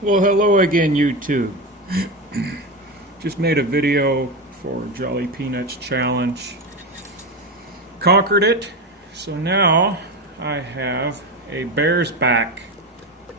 Well, hello again, YouTube. Just made a video for Jolly Peanuts Challenge. Conquered it. So now I have a Bearsback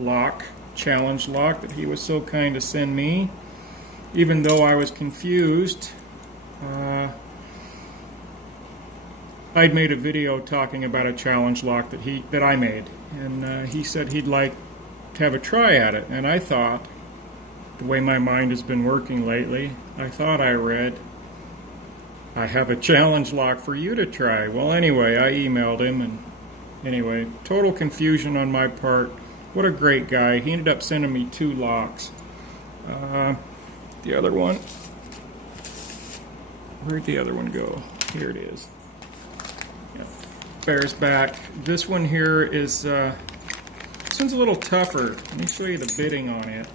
lock, challenge lock that he was so kind to send me. Even though I was confused, I'd made a video talking about a challenge lock that I made, and he said he'd like to have a try at it. And I thought, the way my mind has been working lately, I thought I read, I have a challenge lock for you to try. Well, anyway, I emailed him, and anyway, total confusion on my part. What a great guy. He ended up sending me 2 locks. The other one, where'd the other one go? Here it is. Yep. Bearsback. This one here is, this one's a little tougher. Let me show you the bidding on it.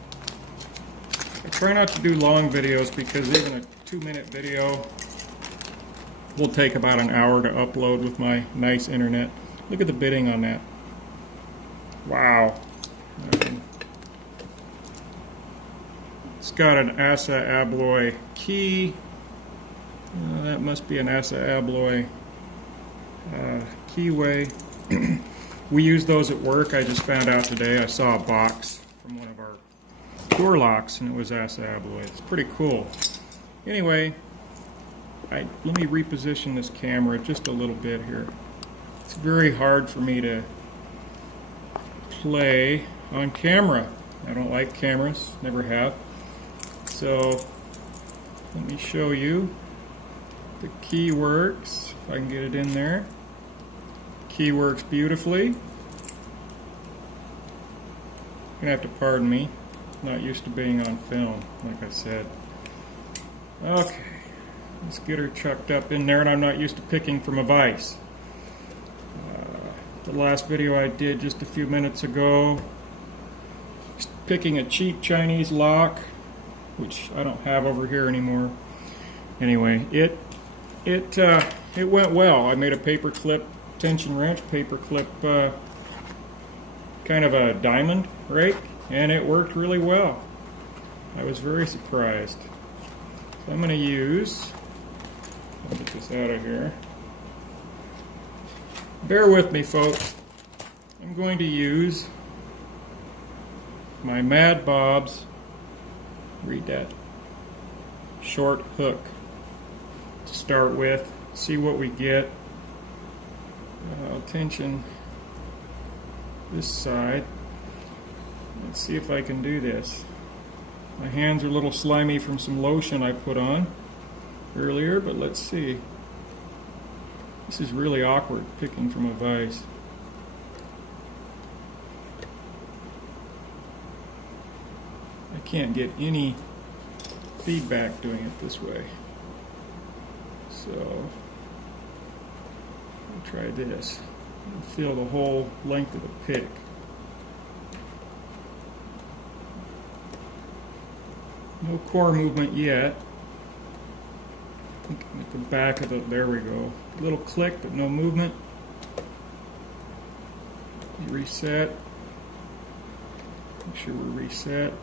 I try not to do long videos because even a 2-minute video will take about an hour to upload with my nice internet. Look at the bidding on that. Wow. It's got an Assa Abloy key. That must be an Assa Abloy keyway. We use those at work. I just found out today. I saw a box from one of our door locks, and it was Assa Abloy. It's pretty cool. Anyway, let me reposition this camera just a little bit here. It's very hard for me to play on camera. I don't like cameras, never have. So let me show you. The key works, if I can get it in there. Key works beautifully. You're gonna have to pardon me. Not used to being on film, like I said. Okay, let's get her chucked up in there, and I'm not used to picking from a vise. The last video I did just a few minutes ago, picking a cheap Chinese lock, which I don't have over here anymore. Anyway, it went well. I made a paper clip, tension wrench, paper clip, kind of a diamond rake, and it worked really well. I was very surprised. So I'm going to use, let me get this out of here. Bear with me, folks. I'm going to use my Mad Bob's, read that, short hook to start with, see what we get. I'll tension this side. Let's see if I can do this. My hands are a little slimy from some lotion I put on earlier, but let's see. This is really awkward, picking from a vise. I can't get any feedback doing it this way. So, I'll try this. Feel the whole length of the pick. No core movement yet. I think at the back of the, there we go. A little click, but no movement. Reset. Make sure we're reset.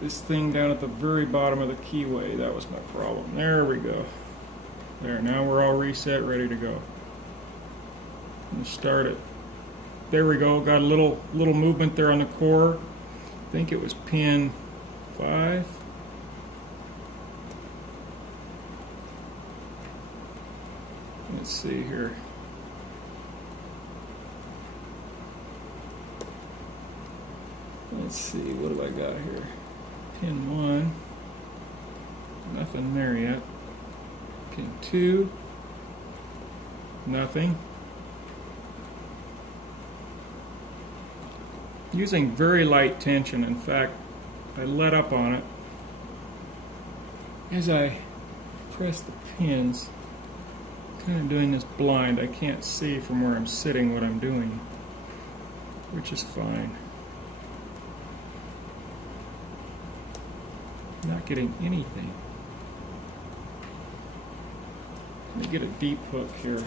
This thing down at the very bottom of the keyway, that was my problem. There we go. There, now we're all reset, ready to go. And start it. There we go, got a little movement there on the core. I think it was pin 5. Let's see here. Let's see, what have I got here? Pin 1. Nothing there yet. Pin 2. Nothing. Using very light tension. In fact, I let up on it as I press the pins. Kind of doing this blind. I can't see from where I'm sitting what I'm doing, which is fine. Not getting anything. Let me get a deep hook here.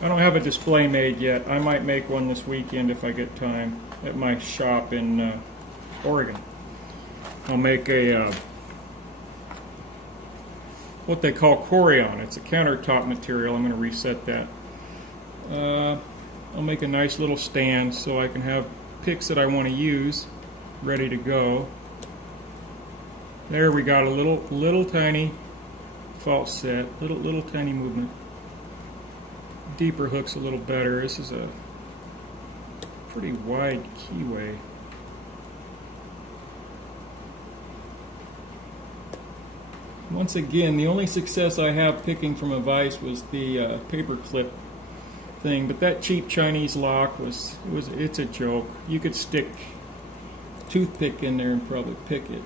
I don't have a display made yet. I might make one this weekend if I get time at my shop in Oregon. I'll make a what they call Corian. It's a countertop material. I'm going to reset that. I'll make a nice little stand so I can have picks that I want to use ready to go. There we got a little tiny false set, little tiny movement. Deeper hook's a little better. This is a pretty wide keyway. Once again, the only success I have picking from a vise was the paper clip thing, but that cheap Chinese lock it's a joke. You could stick a toothpick in there and probably pick it.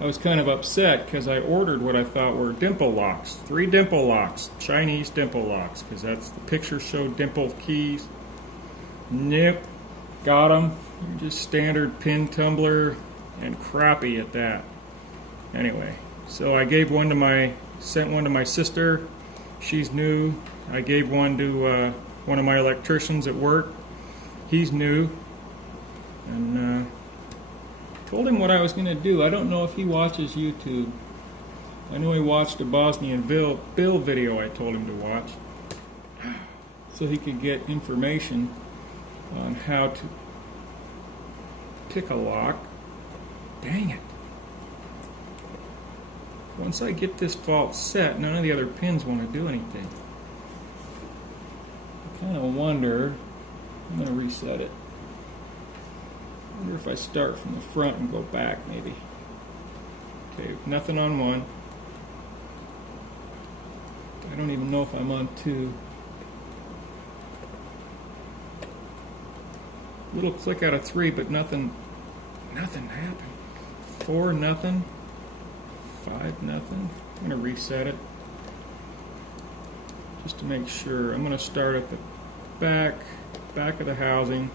I was kind of upset because I ordered what I thought were dimple locks, 3 dimple locks, Chinese dimple locks, because that's the picture showed dimple keys. Nope, got them. Just standard pin tumbler and crappy at that. Anyway, so I gave one to sent one to my sister. She's new. I gave one to one of my electricians at work. He's new. And told him what I was going to do. I don't know if he watches YouTube. I know he watched a Bosnian Bill video I told him to watch, so he could get information on how to pick a lock. Dang it. Once I get this fault set, none of the other pins want to do anything. I kind of wonder, I'm going to reset it. I wonder if I start from the front and go back, maybe. Okay, nothing on 1. I don't even know if I'm on 2. Little click out of 3, but nothing happened. 4, nothing. 5, nothing. I'm going to reset it just to make sure. I'm going to start at the back of the housing.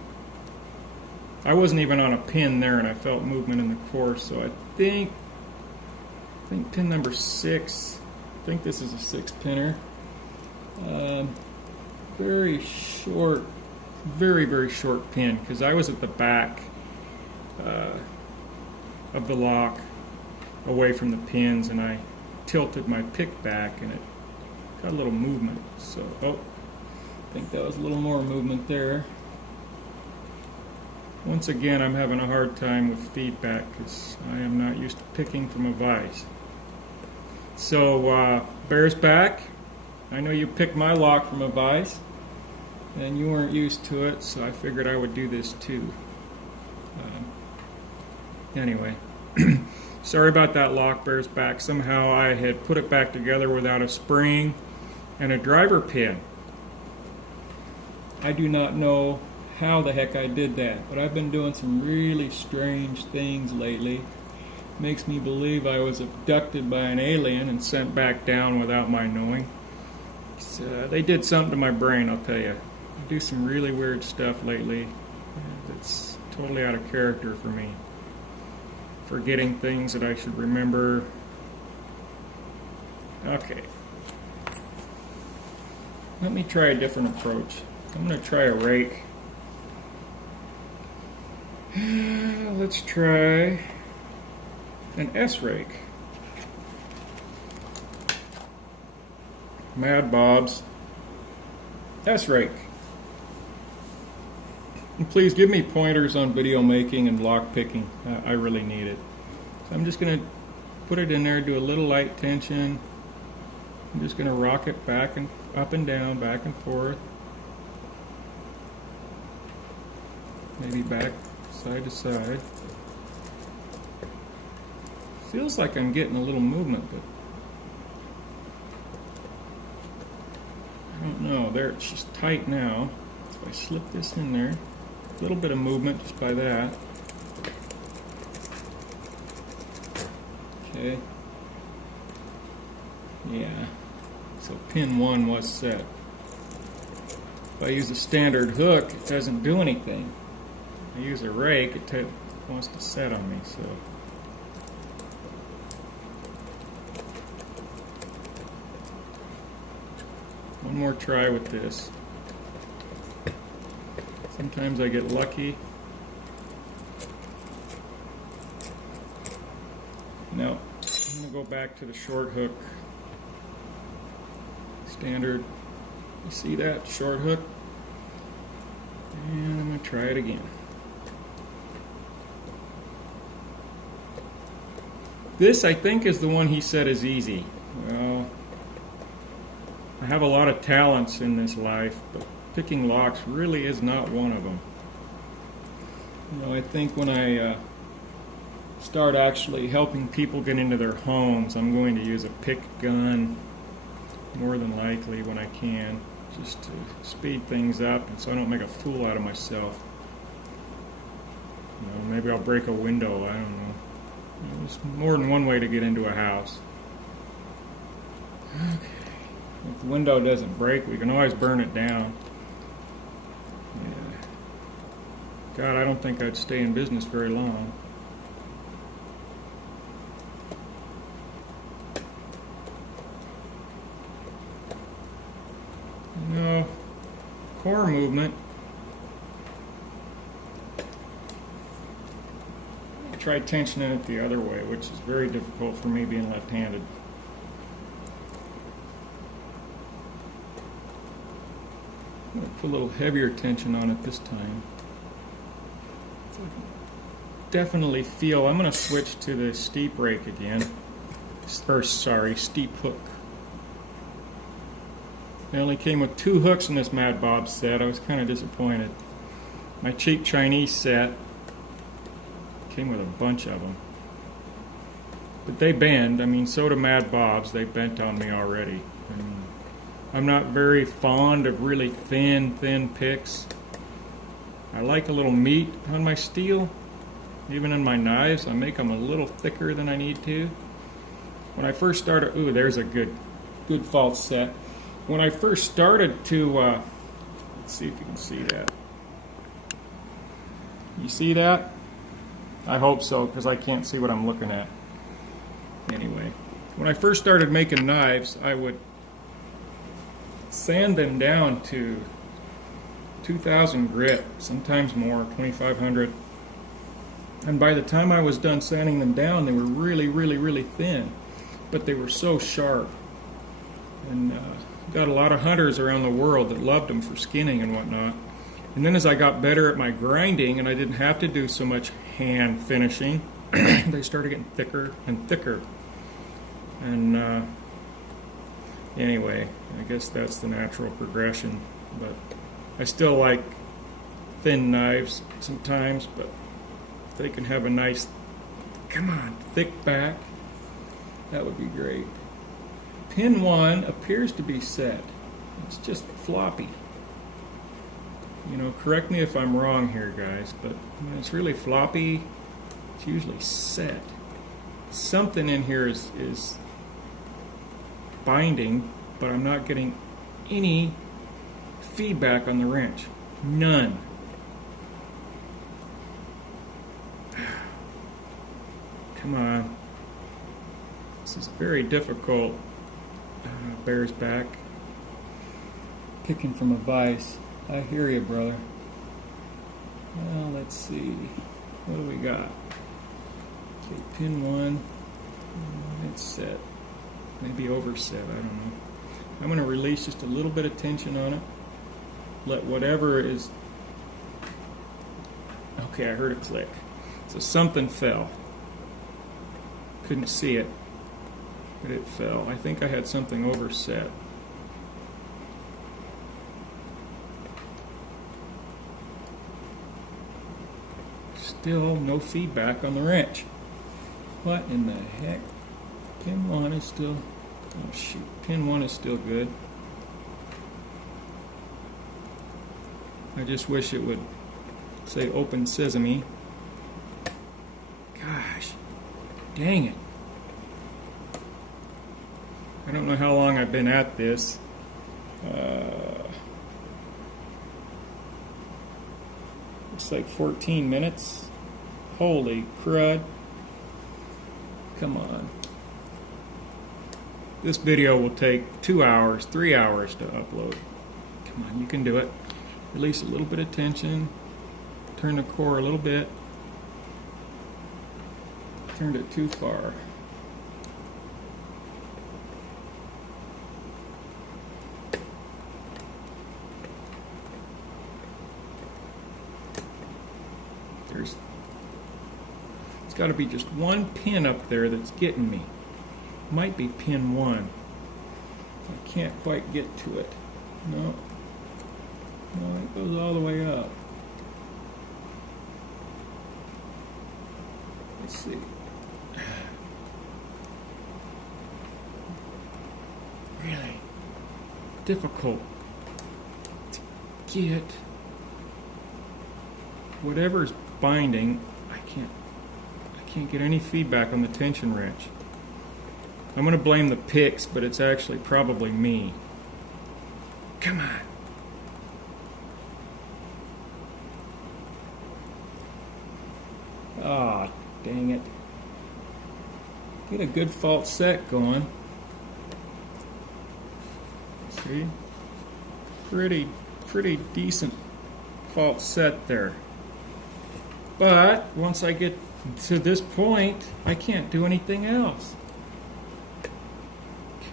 I wasn't even on a pin there, and I felt movement in the course, so I think pin number 6. I think this is a 6-pinner. Very short, very short pin, because I was at the back of the lock, away from the pins, and I tilted my pick back, and it got a little movement. So, I think that was a little more movement there. Once again, I'm having a hard time with feedback because I am not used to picking from a vise. So, Bearsback, I know you picked my lock from a vise, and you weren't used to it, so I figured I would do this too. Anyway, sorry about that lock, Bearsback. Somehow I had put it back together without a spring and a driver pin. I do not know how the heck I did that, but I've been doing some really strange things lately. Makes me believe I was abducted by an alien and sent back down without my knowing. They did something to my brain, I'll tell you. I do some really weird stuff lately that's totally out of character for me. Forgetting things that I should remember. Okay. Let me try a different approach. I'm going to try a rake. Let's try an S-rake. Mad Bob's S-rake. And please give me pointers on video making and lock picking. I really need it. So I'm just going to put it in there, do a little light tension. I'm just going to rock it back and up and down, back and forth. Maybe back side to side. Feels like I'm getting a little movement, but I don't know. There, it's just tight now. If I slip this in there, a little bit of movement just by that. Okay. Yeah. So pin 1 was set. If I use a standard hook, it doesn't do anything. If I use a rake, it wants to set on me. So One more try with this. Sometimes I get lucky. No, I'm going to go back to the short hook. Standard. You see that? Short hook. And I'm going to try it again. This, I think, is the one he said is easy. Well, I have a lot of talents in this life, but picking locks really is not one of them. You know, I think when I start actually helping people get into their homes, I'm going to use a pick gun more than likely when I can, just to speed things up and so I don't make a fool out of myself. You know, maybe I'll break a window, I don't know. There's more than one way to get into a house. Okay. If the window doesn't break, we can always burn it down. Yeah. God, I don't think I'd stay in business very long. You know, core movement. Try tensioning it the other way, which is very difficult for me being left-handed. I'm going to put a little heavier tension on it this time. So I can definitely feel. I'm going to switch to the steep rake again. Steep hook. It only came with 2 hooks in this Mad Bob set. I was kind of disappointed. My cheap Chinese set came with a bunch of them. But they bend. I mean, so do Mad Bob's. They bent on me already. And I'm not very fond of really thin picks. I like a little meat on my steel. Even in my knives, I make them a little thicker than I need to. When I first started, ooh, there's a good false set. When I first started to, let's see if you can see that. You see that? I hope so, because I can't see what I'm looking at. Anyway, when I first started making knives, I would sand them down to 2,000 grit, sometimes more, 2,500. And by the time I was done sanding them down, they were really thin, but they were so sharp. And got a lot of hunters around the world that loved them for skinning and whatnot. And then as I got better at my grinding and I didn't have to do so much hand finishing, they started getting thicker and thicker. And anyway, I guess that's the natural progression. But I still like thin knives sometimes, but if they can have a nice, come on, thick back, that would be great. Pin 1 appears to be set. It's just floppy. You know, correct me if I'm wrong here, guys, but when it's really floppy, it's usually set. Something in here is binding, but I'm not getting any feedback on the wrench. None. Come on. This is very difficult. Bearsback. Picking from a vise. I hear you, brother. Well, let's see. What do we got? Okay, pin 1. It's set. Maybe overset, I don't know. I'm going to release just a little bit of tension on it. Let whatever is... Okay, I heard a click. So something fell. Couldn't see it, but it fell. I think I had something overset. Still no feedback on the wrench. What in the heck? Pin 1 is still... Oh shoot, pin 1 is still good. I just wish it would say open sesame. Gosh, dang it. I don't know how long I've been at this. It's like 14 minutes. Holy crud. Come on. This video will take 2 hours, 3 hours to upload. Come on, you can do it. Release a little bit of tension. Turn the core a little bit. Turned it too far. It's got to be just one pin up there that's getting me. Might be pin 1. I can't quite get to it. No. No, it goes all the way up. Let's see. Really difficult to get whatever's binding. I can't get any feedback on the tension wrench. I'm going to blame the picks, but it's actually probably me. Come on. Ah, dang it. Get a good fault set going. See? Pretty decent fault set there. But once I get to this point, I can't do anything else.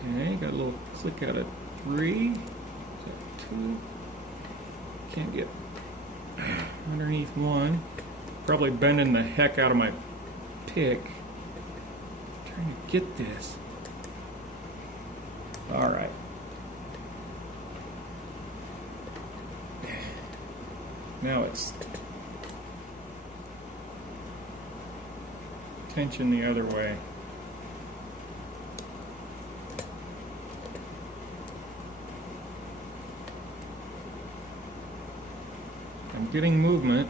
Okay, got a little click out of 3. Is that 2? Can't get underneath 1. Probably bending the heck out of my pick. Trying to get this. Alright. Now it's tension the other way. I'm getting movement,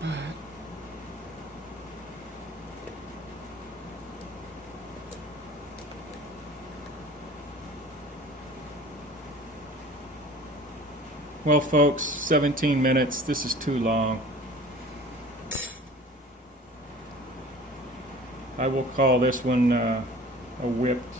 but well, folks, 17 minutes. This is too long. I will call this one a whipped